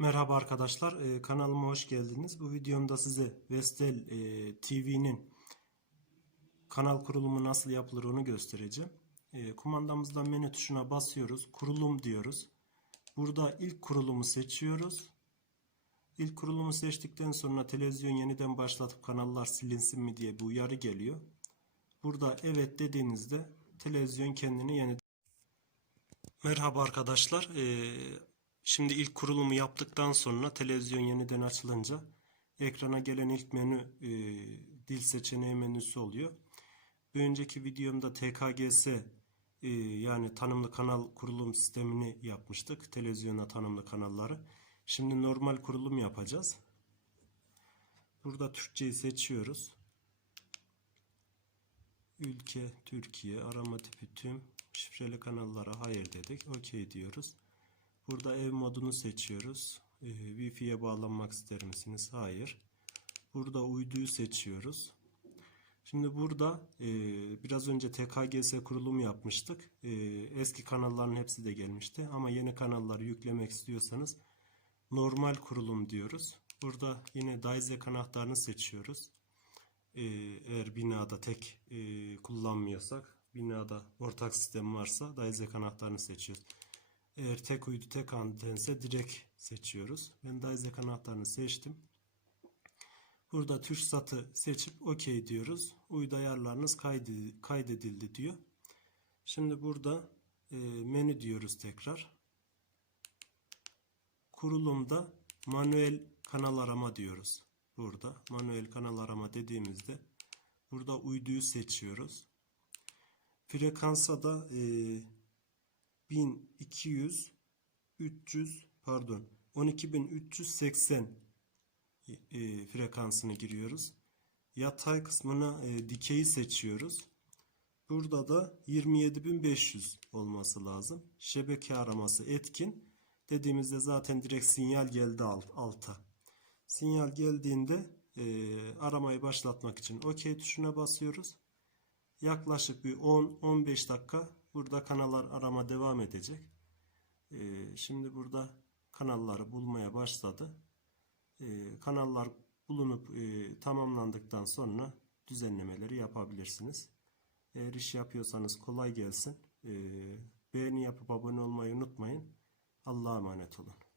Merhaba arkadaşlar, Ee, kanalıma hoş geldiniz. Bu videomda size Vestel e, TV'nin kanal kurulumu nasıl yapılır onu göstereceğim. E, kumandamızdan menü tuşuna basıyoruz, kurulum diyoruz. Burada ilk kurulumu seçiyoruz. İlk kurulumu seçtikten sonra televizyon yeniden başlatıp kanallar silinsin mi diye bir uyarı geliyor. Burada evet dediğinizde televizyon kendini yeniden Merhaba arkadaşlar. Ee, şimdi ilk kurulumu yaptıktan sonra televizyon yeniden açılınca ekrana gelen ilk menü e, dil seçeneği menüsü oluyor. Bir önceki videomda TKGS e, yani tanımlı kanal kurulum sistemini yapmıştık. Televizyona tanımlı kanalları. Şimdi normal kurulum yapacağız. Burada Türkçeyi seçiyoruz. Ülke Türkiye arama tipi tüm şifreli kanallara hayır dedik. Okey diyoruz. Burada ev modunu seçiyoruz. Ee, Wi-Fi'ye bağlanmak ister misiniz? Hayır. Burada uyduyu seçiyoruz. Şimdi burada e, biraz önce TKGS kurulum yapmıştık. E, eski kanalların hepsi de gelmişti. Ama yeni kanalları yüklemek istiyorsanız normal kurulum diyoruz. Burada yine Daisy anahtarını seçiyoruz. Ee, eğer binada tek e, kullanmıyorsak binada ortak sistem varsa Dayzek anahtarını seçiyoruz. Eğer tek uydu tek antense direkt seçiyoruz. Ben Dayzek anahtarını seçtim. Burada TürkSat'ı seçip OK diyoruz. Uydu ayarlarınız kaydedildi diyor. Şimdi burada e, menü diyoruz tekrar. Kurulumda manuel kanal arama diyoruz. Burada manuel kanal arama dediğimizde burada uyduyu seçiyoruz. Frekansa da e, 1200 300 pardon 12380 e, frekansını giriyoruz. Yatay kısmına e, dikeyi seçiyoruz. Burada da 27500 olması lazım. Şebeke araması etkin. Dediğimizde zaten direkt sinyal geldi alt, alta. Sinyal geldiğinde e, aramayı başlatmak için OK tuşuna basıyoruz. Yaklaşık bir 10-15 dakika burada kanallar arama devam edecek. E, şimdi burada kanalları bulmaya başladı. E, kanallar bulunup e, tamamlandıktan sonra düzenlemeleri yapabilirsiniz. Eğer iş yapıyorsanız kolay gelsin. E, beğeni yapıp abone olmayı unutmayın. Allah'a emanet olun.